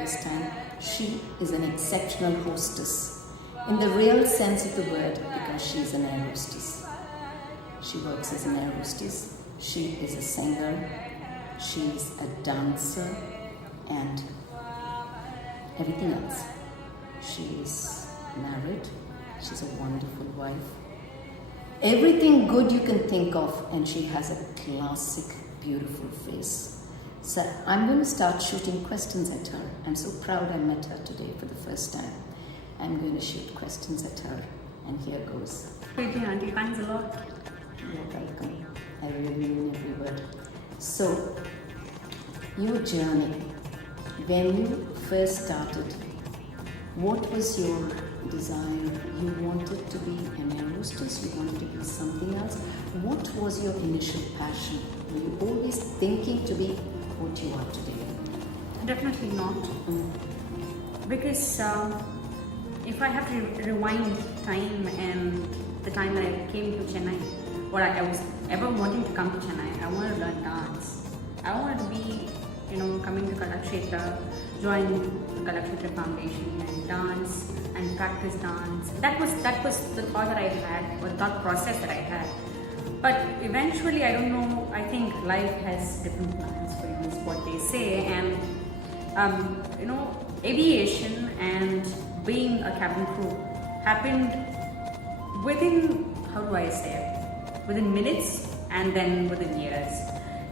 first time. She is an exceptional hostess in the real sense of the word, because she's an air hostess. She works as an air hostess. She is a singer. She's a dancer and everything else. She is married. She's a wonderful wife. Everything good you can think of, and she has a classic, beautiful face. So I'm going to start shooting questions at her. I'm so proud I met her today for the first time. I'm going to shoot questions at her, and here goes. Viji, Auntie, thanks a lot. You're welcome. I really mean every word. So, your journey, when you first started, what was your desire? You wanted to be an air hostess? You wanted to be something else? What was your initial passion? Were you always thinking to be what you are today? Definitely not. Because if I have to rewind time and the time that I came to Chennai, or I was ever wanting to come to Chennai, I wanted to learn dance. I wanted to be, coming to Kalakshetra, join the Kalakshetra Foundation and dance and practice dance. That was the thought that I had, or the thought process that I had. But eventually, I don't know, I think life has different plans for you, is what they say. And, aviation and being a cabin crew happened within, how do I say it, within minutes and then within years.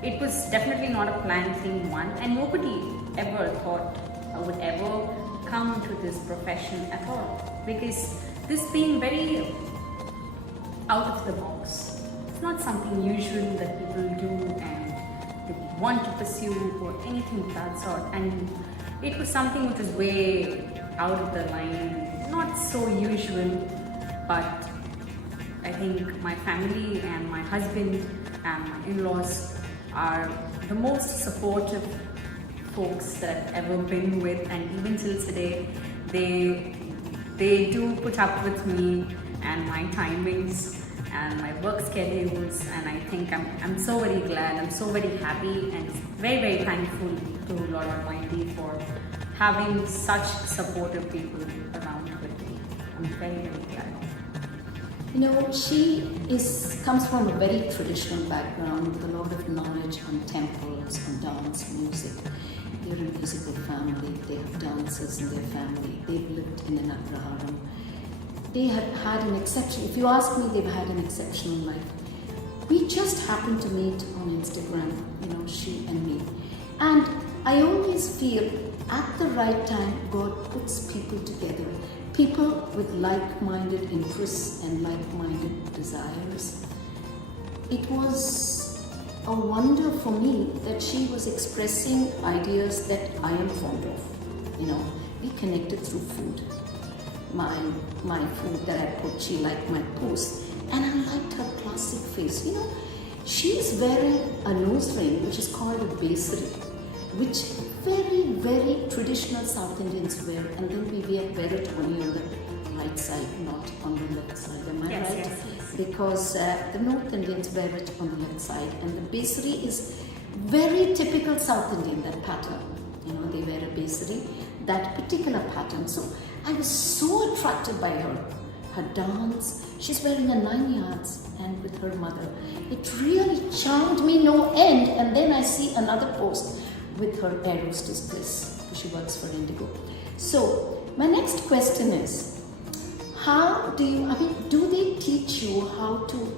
It was definitely not a planned thing, one, and nobody ever thought I would ever come to this profession at all, because this being very out of the box, it's not something usual that people do and they want to pursue or anything of that sort. And it was something which was way out of the line, not so usual, but I think my family and my husband and my in-laws are the most supportive folks that I've ever been with, and even till today they do put up with me and my timings and my work schedules, and I think I'm so very glad, I'm so very happy and very, very thankful to Lord Almighty for having such supportive people around with me. I'm very, very glad. She comes from a very traditional background with a lot of knowledge on temples, on dance, music. They're a musical family. They have dancers in their family. They've lived in an Agraharam. They have had an exception. If you ask me, they've had an exceptional life. We just happened to meet on Instagram, she and me. And I always feel at the right time, God puts people together. People with like-minded interests and like-minded desires. It was a wonder for me that she was expressing ideas that I am fond of. We connected through food. My food that I put, she liked my post, and I liked her classic face. She's wearing a nose ring which is called a basari, which very, very traditional South Indians wear, and then we wear it only on the right side, not on the left side. Am I right? Yes. Because the North Indians wear it on the left side, and the basari is very typical South Indian, that pattern. They wear a basari, that particular pattern. So I was so attracted by her dance. She's wearing a 9 yards and with her mother. It really charmed me no end. And then I see another post with her air hostess bliss. She works for Indigo. So my next question is, do they teach you how to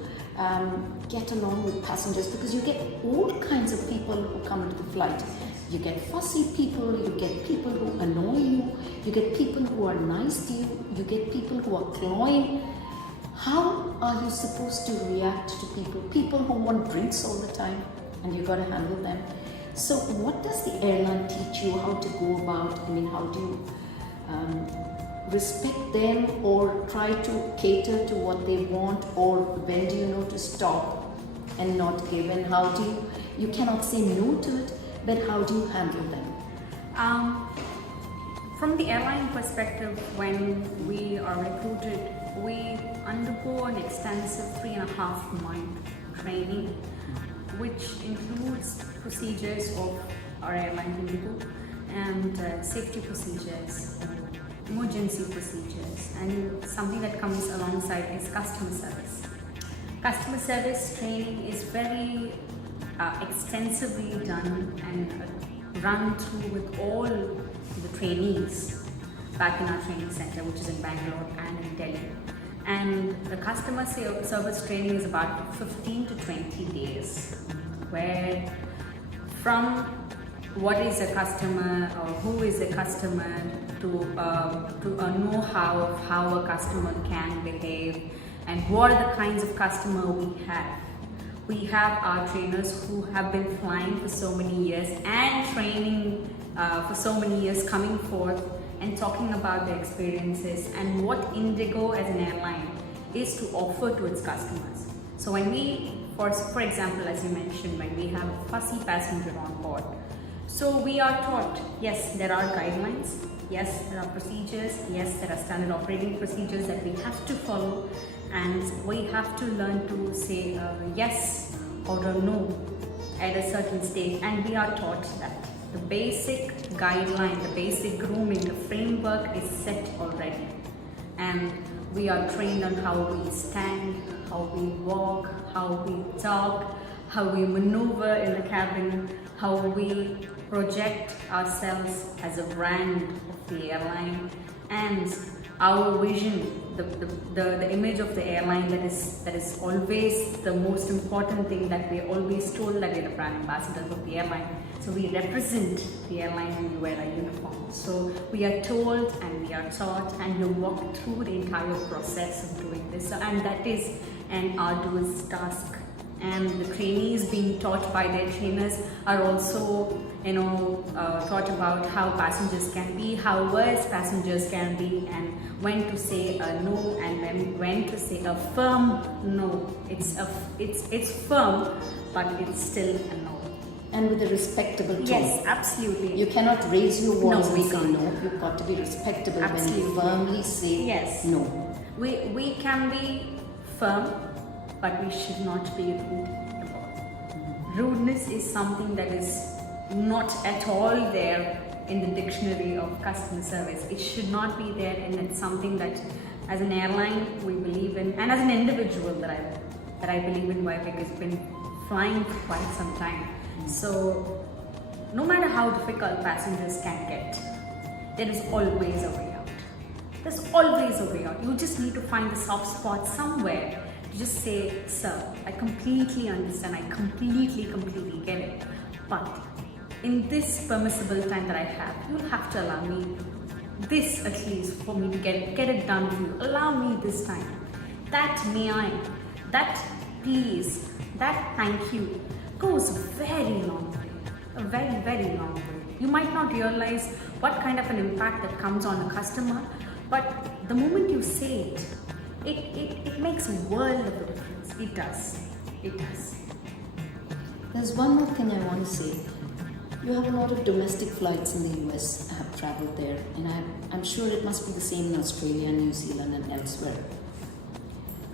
get along with passengers? Because you get all kinds of people who come into the flight. You get fussy people, you get people who annoy you, you get people who are nice to you, you get people who are cloying. How are you supposed to react to people? People who want drinks all the time, and you got to handle them. So what does the airline teach you how to go about? How do you respect them or try to cater to what they want, or when do you know to stop and not give? And how do you cannot say no to it, but how do you handle them? From the airline perspective, when we are recruited, we undergo an extensive 3.5-month training, which includes procedures of our airline Indigo, and safety procedures, emergency procedures, and something that comes alongside is customer service. Customer service training is very extensively done and run through with all the trainees back in our training center, which is in Bangalore and in Delhi. And the customer service training is about 15 to 20 days, where from what is a customer or who is a customer to a know-how of how a customer can behave and what are the kinds of customer we have. We have our trainers who have been flying for so many years and training for so many years, coming forth and talking about their experiences and what Indigo as an airline is to offer to its customers. So when we, for example, as you mentioned, when we have a fussy passenger on board, so we are taught, yes, there are guidelines, yes, there are procedures, yes, there are standard operating procedures that we have to follow, and we have to learn to say yes or a no at a certain stage, and we are taught that. The basic guideline, the basic grooming, the framework is set already, and we are trained on how we stand, how we walk, how we talk, how we maneuver in the cabin, how we project ourselves as a brand of the airline, and our vision, the image of the airline that is always the most important thing, that we are always told that we are the brand ambassadors of the airline. So we represent the airline when we wear our uniform. So we are told and we are taught, and we walk through the entire process of doing this. And that is an arduous task. And the trainees being taught by their trainers are also, taught about how passengers can be, how worse passengers can be, and when to say a no and when to say a firm no. It's firm, but it's still a no. And with a respectable tone. Yes, absolutely. You cannot raise your voice No, and we say can't. no. You've got to be respectable Absolutely. when you firmly say Yes. no. We can be firm, but we should not be rude at all. Rudeness is something that is not at all there in the dictionary of customer service. It should not be there, and it's something that as an airline we believe in, and as an individual that I believe in, why, because I've been flying for quite some time. So no matter how difficult passengers can get, there is always a way out. There's always a way out. You just need to find the soft spot somewhere to just say, sir, I completely understand, I completely get it, but in this permissible time that I have, you'll have to allow me this at least for me to get it done for you. Allow me this time. That may I, that please, that thank you goes a very long way, a very, very long way. You might not realize what kind of an impact that comes on a customer, but the moment you say it makes a world of a difference. It does. It does. There's one more thing I want to say. You have a lot of domestic flights in the US. I have traveled there, and I'm sure it must be the same in Australia, New Zealand, and elsewhere.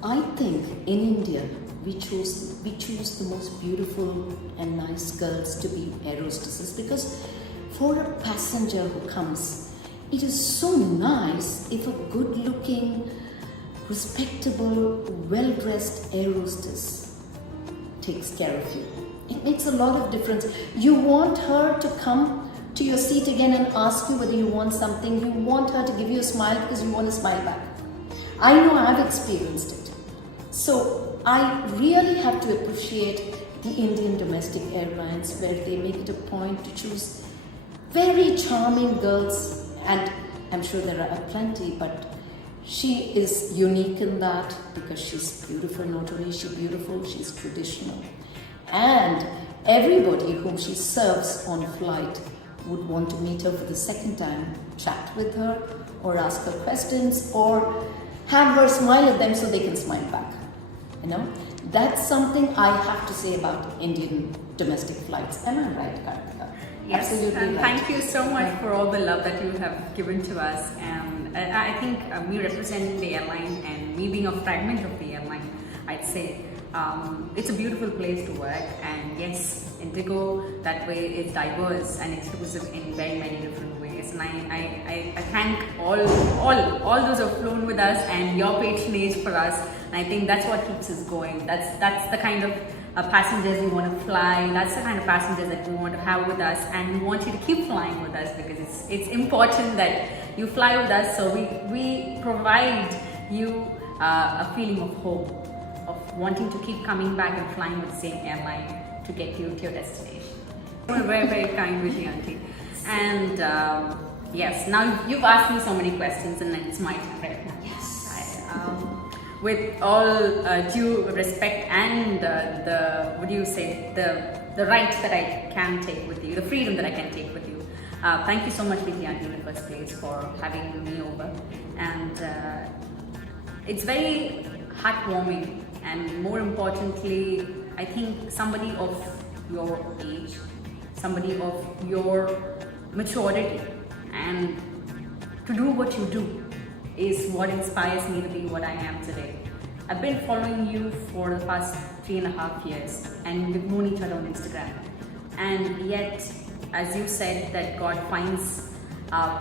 I think in India, we choose the most beautiful and nice girls to be air hostesses, because for a passenger who comes, it is so nice if a good-looking, respectable, well-dressed air hostess takes care of you. It makes a lot of difference. You want her to come to your seat again and ask you whether you want something. You want her to give you a smile because you want to smile back. I know I've experienced it. So I really have to appreciate the Indian domestic airlines, where they make it a point to choose very charming girls, and I'm sure there are plenty, but she is unique in that because she's beautiful. Not only is she beautiful, she's traditional. And everybody whom she serves on flight would want to meet her for the second time, chat with her, or ask her questions, or have her smile at them so they can smile back. That's something I have to say about Indian domestic flights. Am I right, Karthika? Yes, Absolutely and right. thank you so much for all the love that you have given to us. And I think me representing the airline and me being a fragment of the airline, I'd say it's a beautiful place to work, and yes, Indigo that way is diverse and exclusive in very many different ways. And I thank all those who have flown with us and your patronage for us. And I think that's what keeps us going. That's the kind of passengers we want to fly. That's the kind of passengers that we want to have with us, and we want you to keep flying with us, because it's important that you fly with us. So we provide you a feeling of hope, of wanting to keep coming back and flying with the same airline to get you to your destination. You're very, very kind with you, Auntie. And yes, now you've asked me so many questions, and it's my turn right now. Yes. With all due respect and the right that I can take with you, the freedom that I can take with you. Thank you so much, Viji, in the first place, for having me over. And it's very heartwarming, and more importantly, I think somebody of your age, somebody of your maturity, and to do what you do is what inspires me to be what I am today. I've been following you for the past 3.5 years, and we've known each other on Instagram. And yet, as you said, that God finds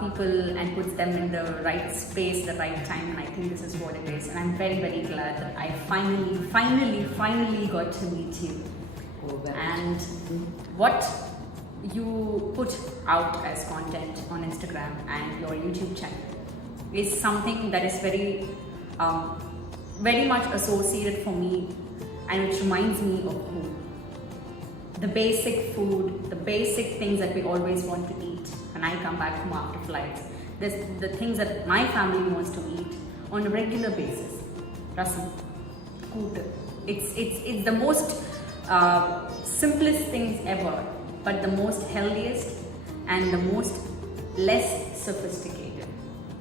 people and puts them in the right space, the right time, and I think this is what it is. And I'm very, very glad that I finally got to meet you. And what you put out as content on Instagram and your YouTube channel is something that is very much associated for me, and it reminds me of home. The basic food, the basic things that we always want to eat when I come back from after flights. The things that my family wants to eat on a regular basis. Rasam, koot. It's the most simplest things ever, but the most healthiest and the most less sophisticated.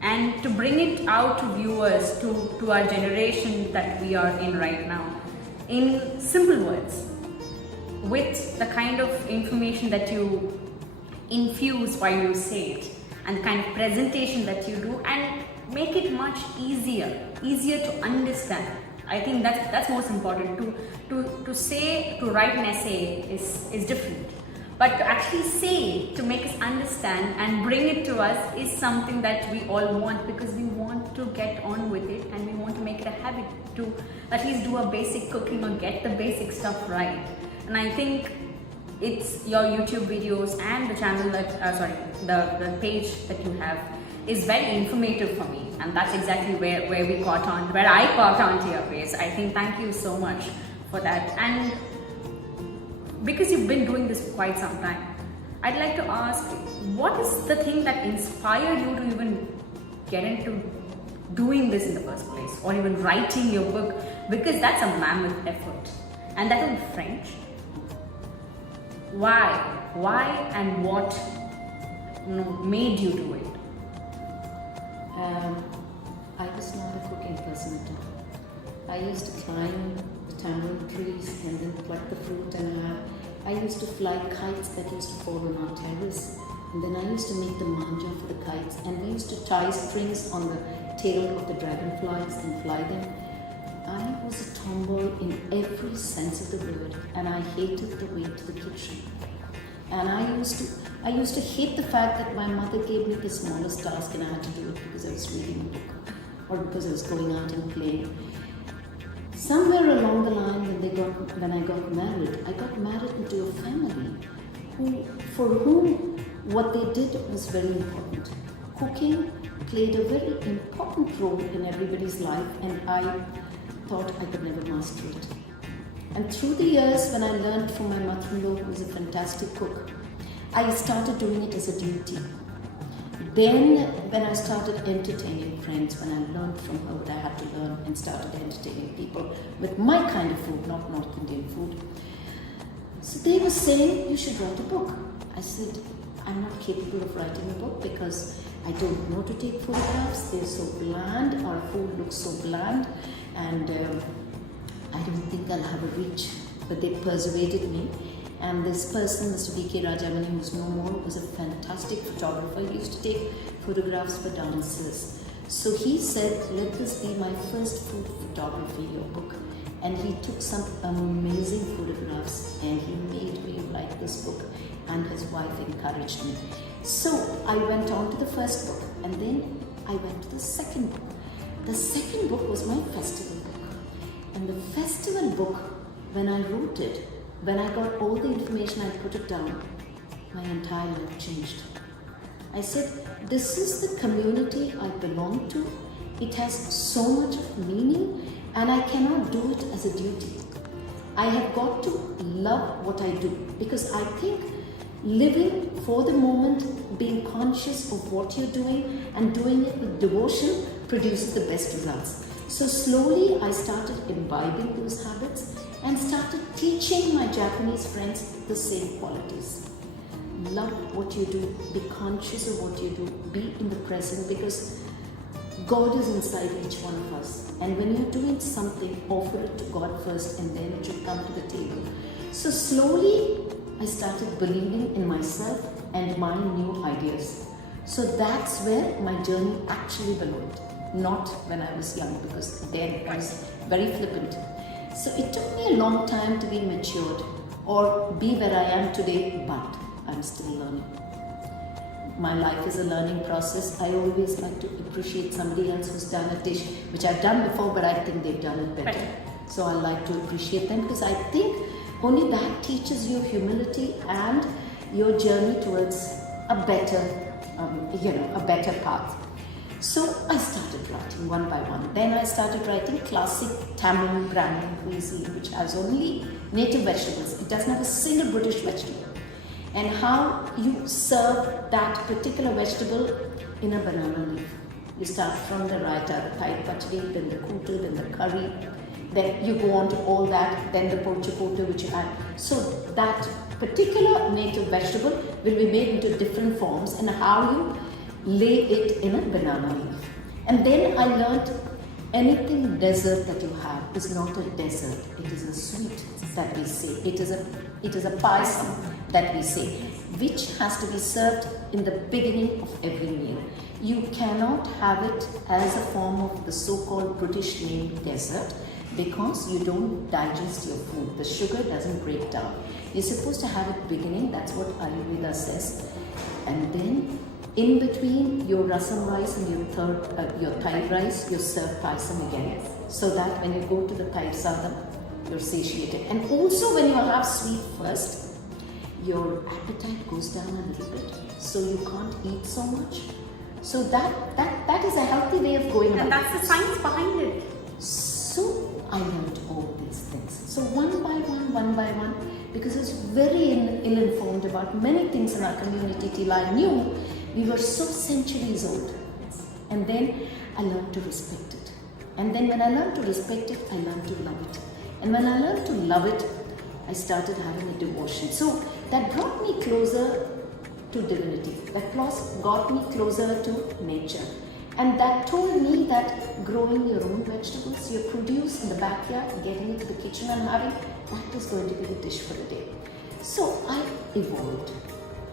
And to bring it out to viewers, to our generation that we are in right now, in simple words, with the kind of information that you infuse while you say it, and the kind of presentation that you do, and make it much easier to understand. I think that's most important. To write an essay is different, but to actually say, to make us understand and bring it to us, is something that we all want, because we want to get on with it, and we want to make it a habit to at least do a basic cooking or get the basic stuff right. And I think it's your YouTube videos and the channel the page that you have is very informative for me, and that's exactly where I caught on to your face. I think thank you so much for that. And because you've been doing this for quite some time, I'd like to ask, what is the thing that inspired you to even get into doing this in the first place, or even writing your book? Because that's a mammoth effort, and that in French. Why and what made you do it? I was not a cooking person at all. I used to climb the tamarind trees and then pluck the fruit, and I used to fly kites that used to fall on our terrace, and then I used to make the manja for the kites, and we used to tie strings on the tail of the dragonflies and fly them. I was a tomboy in every sense of the word, and I hated the way to the kitchen. And I used to hate the fact that my mother gave me the smallest task and I had to do it because I was reading a book or because I was going out and playing. Somewhere along the line, when I got married into a family for whom what they did was very important. Cooking played a very important role in everybody's life, and I thought I could never master it. And through the years, when I learned from my mother-in-law, who was a fantastic cook, I started doing it as a duty. Then, when I started entertaining friends, when I learned from her what I had to learn and started entertaining people with my kind of food, not North Indian food. So they were saying, you should write a book. I said, I'm not capable of writing a book because I don't know to take photographs. They're so bland, our food looks so bland, and I don't think I'll have a reach. But they persuaded me. And this person, Mr. V.K. Rajamani, who's no more, was a fantastic photographer. He used to take photographs for dancers. So he said, let this be my first food photography, your book. And he took some amazing photographs and he made me write this book, and his wife encouraged me. So I went on to the first book, and then I went to the second book. The second book was my festival book. And the festival book, when I wrote it, when I got all the information, I put it down, my entire life changed. I said, this is the community I belong to. It has so much of meaning, and I cannot do it as a duty. I have got to love what I do, because I think living for the moment, being conscious of what you're doing and doing it with devotion produces the best results. So slowly I started imbibing those habits and started teaching my Japanese friends the same qualities. Love what you do, be conscious of what you do, be in the present, because God is inside each one of us. And when you're doing something, offer it to God first, and then it should come to the table. So slowly I started believing in myself and my new ideas. So that's where my journey actually belonged, not when I was young, because then I was very flippant. So it took me a long time to be matured or be where I am today, but I'm still learning. My life is a learning process. I always like to appreciate somebody else who's done a dish, which I've done before, but I think they've done it better. So I like to appreciate them, because I think only that teaches you humility and your journey towards a better, a better path. So I started writing one by one. Then I started writing classic Tamil Brahmin cuisine, which has only native vegetables. It doesn't have a single British vegetable. And how you serve that particular vegetable in a banana leaf. You start from the raita, the Thai pachadi, then the kutu, then the curry. Then you go on to all that, then the pochapotu which you add. So that particular native vegetable will be made into different forms, and how you lay it in a banana leaf. And then I learned anything desert that you have is not a dessert, it is a sweet that we say. It is a payasam that we say, which has to be served in the beginning of every meal. You cannot have it as a form of the so-called British named dessert, because you don't digest your food. The sugar doesn't break down. You're supposed to have it beginning, that's what Ayurveda says. And then in between your rasam rice and your Thai rice, you serve payasam again. So that when you go to the Thai sadam, you're satiated. And also when you have sweet first, your appetite goes down a little bit. So you can't eat so much. So that is a healthy way of going about it. And that's the science behind it. So I learned all these things. So one by one, because I was very ill-informed about many things in our community till I knew we were so centuries old. And then I learned to respect it. And then when I learned to respect it, I learned to love it. And when I learned to love it, I started having a devotion. So that brought me closer to divinity. That got me closer to nature. And that told me that growing your own vegetables, your produce in the backyard, getting into the kitchen and having, that is going to be the dish for the day. So I evolved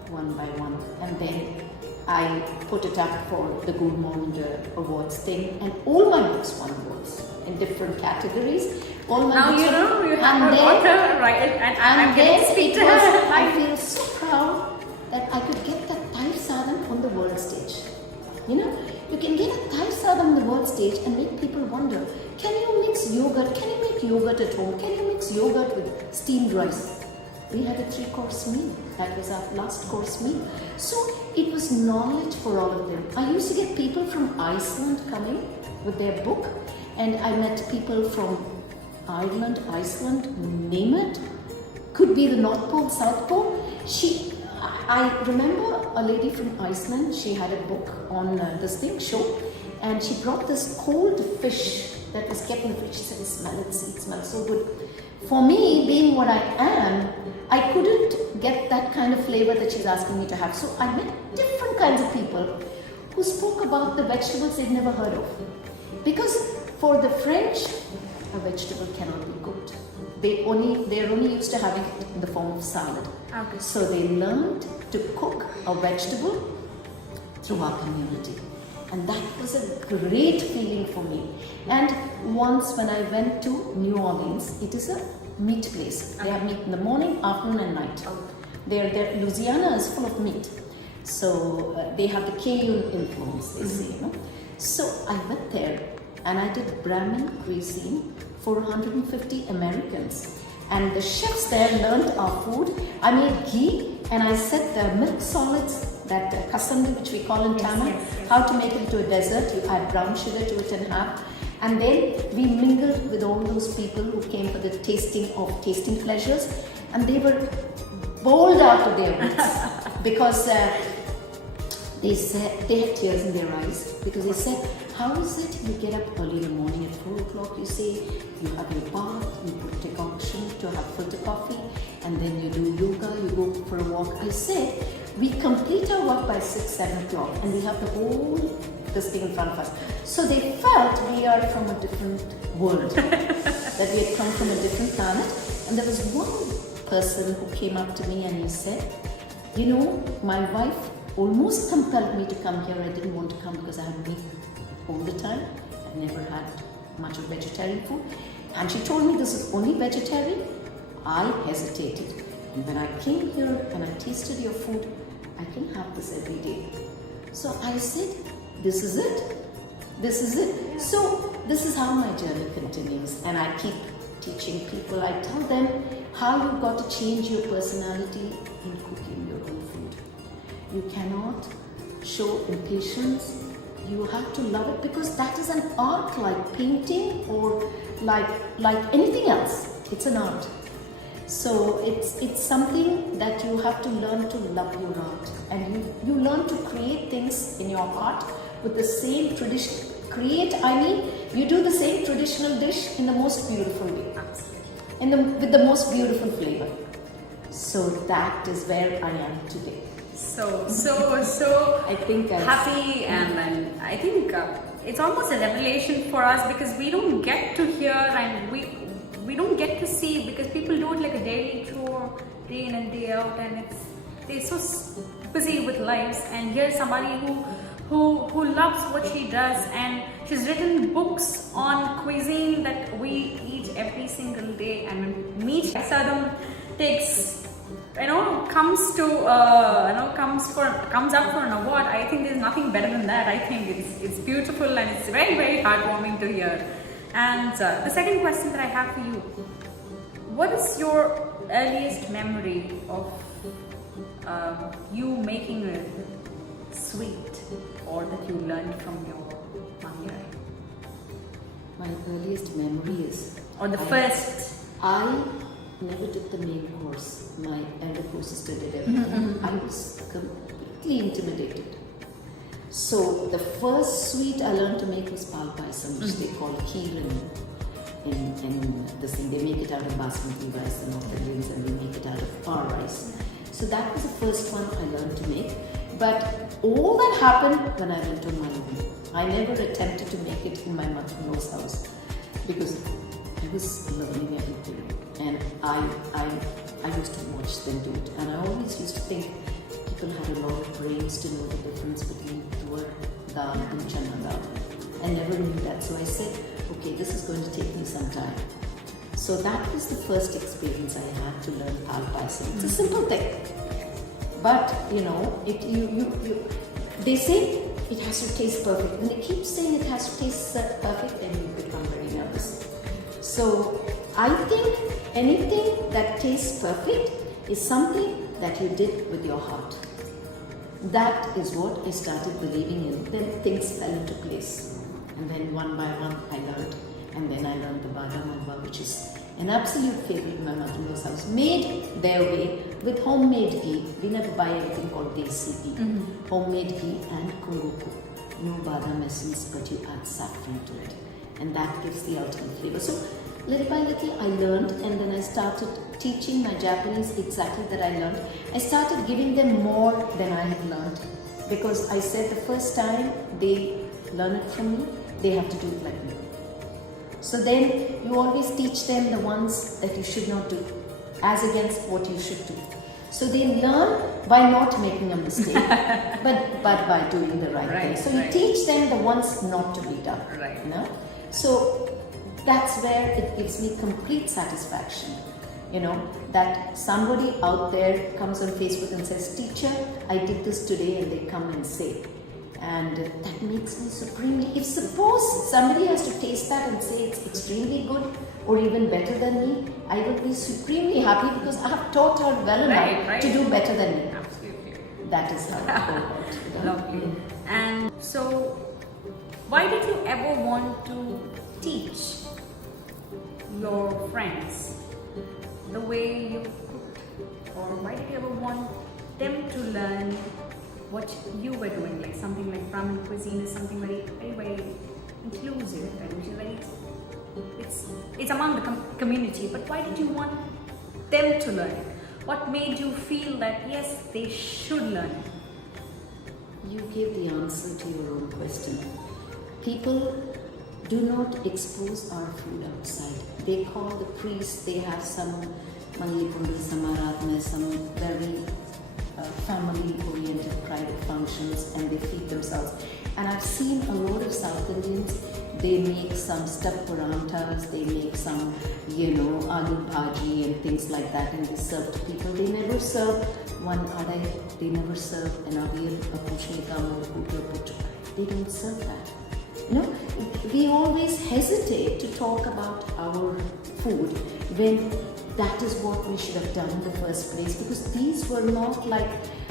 one by one, and then I put it up for the Good Morning Awards thing, and all my books won awards in different categories. All my now books you know you have an author, right? And I'm getting to speak to her. I feel so proud that I could get that Thai sadam on the world stage. You know, you can get a Thai sadam on the world stage and make people wonder, can you mix yogurt? Can you make yogurt at home? Can you mix yogurt with steamed rice? We had a 3-course meal. That was our last course meal. So it was knowledge for all of them. I used to get people from Iceland coming with their book, and I met people from Ireland, Iceland, name it. Could be the North Pole, South Pole. I remember a lady from Iceland, she had a book on this thing, show, and she brought this cold fish that was kept in the fridge. She said, it smells so good. For me, being what I am, I couldn't get that kind of flavor that she's asking me to have. So I met different kinds of people who spoke about the vegetables they'd never heard of. Because for the French, a vegetable cannot be cooked. They're only used to having it in the form of salad. Okay. So they learned to cook a vegetable through our community. And that was a great feeling for me. And once when I went to New Orleans, it is a meat place. They have meat in the morning, afternoon and night. Louisiana is full of meat. So they have the Cajun influence, they say, you know. So I went there and I did Brahmin cuisine for 150 Americans. And the chefs there learned our food. I made ghee and I set the milk solids, that kasandi which we call in Tamil, how to make it into a dessert. You add brown sugar to it and half. And then we mingled with all those people who came for the tasting pleasures. And they were bowled out of their wits because they said they had tears in their eyes because they said, how is it you get up early in the morning at 4 o'clock, you say, you have your bath, you put decoction to have filter coffee, and then you do yoga, you go for a walk. I said, we complete our work by 6, 7 o'clock and we have the whole this thing in front of us. So they felt we are from a different world, that we had come from a different planet. And there was one person who came up to me and he said, you know, my wife almost compelled me to come here. I didn't want to come because I had meat all the time. I've never had much of vegetarian food. And she told me this is only vegetarian. I hesitated. And when I came here and I tasted your food, I can have this every day. So I said, this is it. This is it. So this is how my journey continues. And I keep teaching people. I tell them how you've got to change your personality in cooking your own food. You cannot show impatience. You have to love it because that is an art like painting or like anything else. It's an art. So it's something that you have to learn to love your art, and you learn to create things in your art with the same tradition. You do the same traditional dish in the most beautiful way, with the most beautiful flavor. So that is where I am today. So I think happy, and I think it's almost a revelation for us because we don't get to hear and we don't get to see, because people do it like a daily chore, day in and day out, and they're so busy with lives. And here's somebody who loves what she does, and she's written books on cuisine that we eat every single day. And when meat sadam comes up for an award, I think there's nothing better than that. I think it's beautiful and it's very, very heartwarming to hear. And the second question that I have for you, what is your earliest memory of you making a sweet, or that you learned from your mother? My earliest memory is... Or the first? I never did the main course. My elder sister did everything. I was completely intimidated. So the first sweet I learned to make was pal paisam, which they call kheer in this thing. They make it out of basmati rice, the North Indians, and we make it out of our rice. So that was the first one I learned to make. But all that happened when I went on my own. I never attempted to make it in my mother-in-law's house because I was learning everything, and I used to watch them do it, and I always used to think people had a lot of brains to know the difference between tur dal and chana dal. I never knew that, so I said, okay, this is going to take me some time. So that was the first experience I had to learn pal paisam. It's a simple thing, but they say it has to taste perfect. When they keep saying it has to taste perfect, then you become very nervous. So I think anything that tastes perfect is something that you did with your heart. That is what I started believing in. Then things fell into place. And then one by one I learned. And then I learned the badam halwa, which is an absolute favorite in my mother-in-law's house. Made their way with homemade ghee. We never buy anything called desi ghee. Homemade ghee and kuruku. No badam essence, but you add saffron to it. And that gives the ultimate flavor. So little by little I learned, and then I started teaching my Japanese exactly that I learned. I started giving them more than I had learned, because I said the first time they learn it from me, they have to do it like me. So then you always teach them the ones that you should not do, as against what you should do. So they learn by not making a mistake, but by doing the right thing. So you teach them the ones not to be done. Right. You know? So that's where it gives me complete satisfaction. You know, that somebody out there comes on Facebook and says, teacher, I did this today, and they come and say. And that makes me supremely, if suppose somebody has to taste that and say it's extremely good or even better than me, I will be supremely happy because I have taught her well enough to do better than me. Absolutely. That is how it goes. Lovely. And so, why did you ever want to teach your friends the way you cooked? Or why did you ever want them to learn what you were doing? Like something like Brahmin cuisine is something very, very, very inclusive, and which is very, it's among the community. But why did you want them to learn it? What made you feel that yes, they should learn it? You gave the answer to your own question. People do not expose our food outside. They call the priest, they have some Manglipundu, some Aradhana, some very family-oriented private functions, and they feed themselves. And I've seen a lot of South Indians, they make some stuffed paranthas, they make some, aloo bhaji and things like that, and they serve to people. They never serve one adai, they never serve an avir, a pushnikam, or a puttu. They don't serve that. We always hesitate to talk about our food when that is what we should have done in the first place, because these were not like,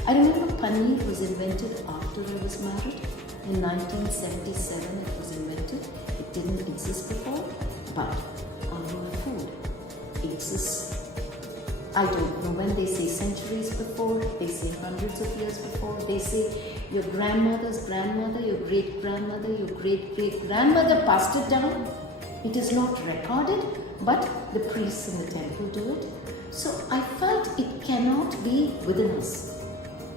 I remember paneer was invented after I was married. In 1977 it was invented. It didn't exist before, but our food exists. I don't know when they say centuries before, they say hundreds of years before, they say your grandmother's grandmother, your great-grandmother, your great-great-grandmother passed it down. It is not recorded, but the priests in the temple do it. So I felt it cannot be within us.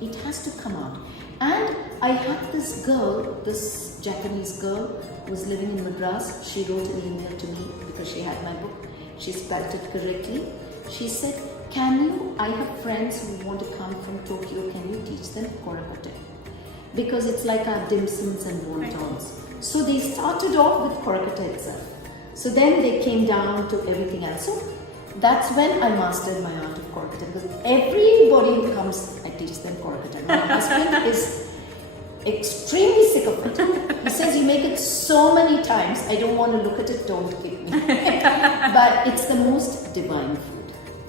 It has to come out. And I had this girl, this Japanese girl, who was living in Madras. She wrote an email to me because she had my book. She spelled it correctly. She said, I have friends who want to come from Tokyo, can you teach them korakote? Because it's like our dim sums and wontons. So they started off with korakote itself. So then they came down to everything else. So that's when I mastered my art of korakote, because everybody who comes, I teach them korakote. My husband is extremely sick of it. He says, you make it so many times, I don't want to look at it, don't kick me. But it's the most divine food.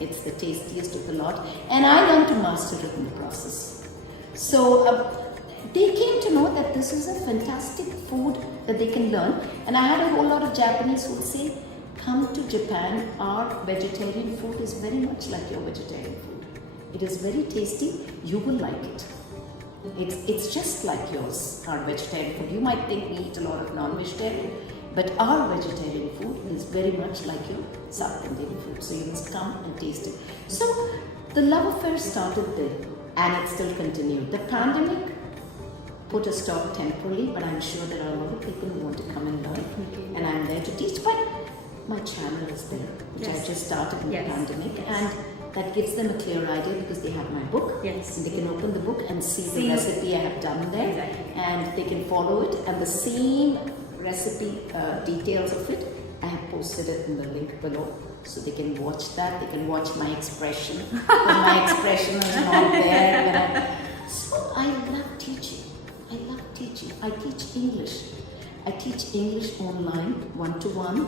It's the tastiest of the lot. And I learned to master it in the process. So they came to know that this is a fantastic food that they can learn. And I had a whole lot of Japanese who would say, come to Japan, our vegetarian food is very much like your vegetarian food. It is very tasty, you will like it. It's just like yours, our vegetarian food. You might think we eat a lot of non-vegetarian, but our vegetarian food is very much like your South Indian food. So you must come and taste it. So the love affair started there, and it still continued. The pandemic put a stop temporarily, but I'm sure there are a lot of people who want to come and learn, and I'm there to teach. But my channel is there, which I just started in the pandemic, and that gives them a clear idea because they have my book. Yes. And they can open the book and see the recipe I have done there, and they can follow it, and the same recipe details of it, I have posted it in the link below, so they can watch that. They can watch my expression. My expression is not there. So I love teaching. I teach English. I teach English online, one-to-one.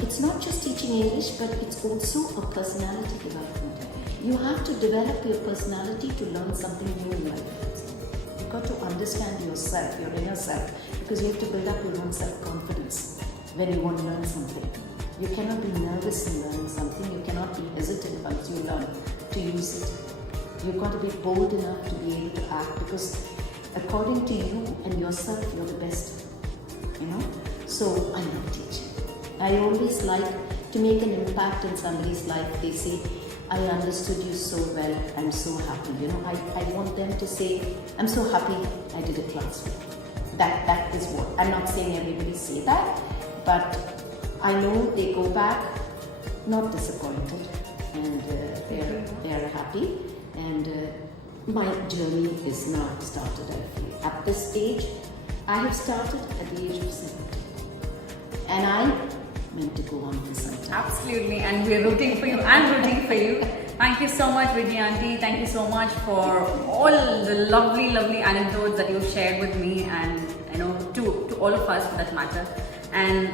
It's not just teaching English, but it's also a personality development. You have to develop your personality to learn something new in life. You've got to understand yourself, your inner self, because you have to build up your own self-confidence when you want to learn something. You cannot be nervous in learning something. You cannot be hesitant once you learn to use it. You've got to be bold enough to be able to act, because according to you and yourself, you're the best. So I love teaching. I always like to make an impact in somebody's life. They say, I understood you so well, I'm so happy. I want them to say, I'm so happy I did a class with you. That is what, I'm not saying everybody say that, but I know they go back not disappointed, and they're happy. And my journey is now started, I feel. At this age, I have started at the age of 70. And I meant to go on for some time. Absolutely, and we're rooting for you. I'm rooting for you. Thank you so much, Viji Auntie. Thank you so much for all the lovely, lovely anecdotes that you've shared with me, and to all of us for that matter. And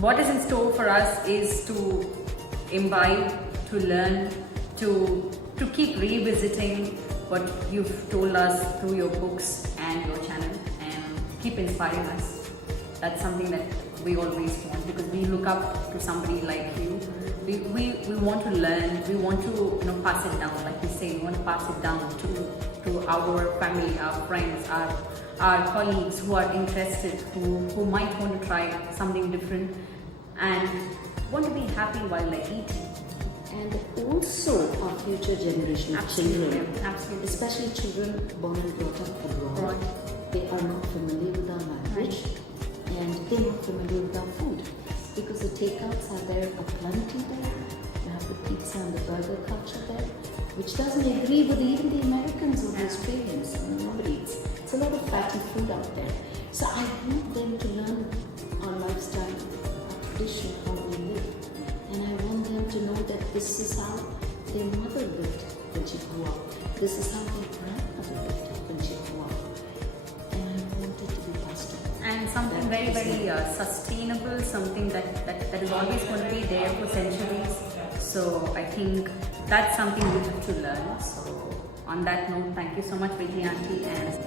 what is in store for us is to imbibe, to learn, to keep revisiting what you've told us through your books and your channel, and keep inspiring us. That's something that we always want, because we look up to somebody like you. We want to learn, we want to pass it down, like you say, we want to pass it down to our family, our friends, our colleagues who are interested, who might want to try something different and want to be happy while they're eating. And also our future generation of children, Absolutely. especially children born and brought up abroad. They are not familiar with our language, and they're not familiar with our food, because the takeouts are there aplenty there. You have the pizza and the burger culture there, which doesn't agree with even the Americans or the Australians. Nobody eats. It's a lot of fatty food out there. So I want them to learn our lifestyle, our tradition, how we live. And I want them to know that this is how their mother lived when she grew up. This is how their grandmother lived when she grew up. And I want it to be passed on. And something very, very sustainable, something that is always going to be there for centuries. So I think that's something we have to learn. So on that note, thank you so much, Viji Auntie, and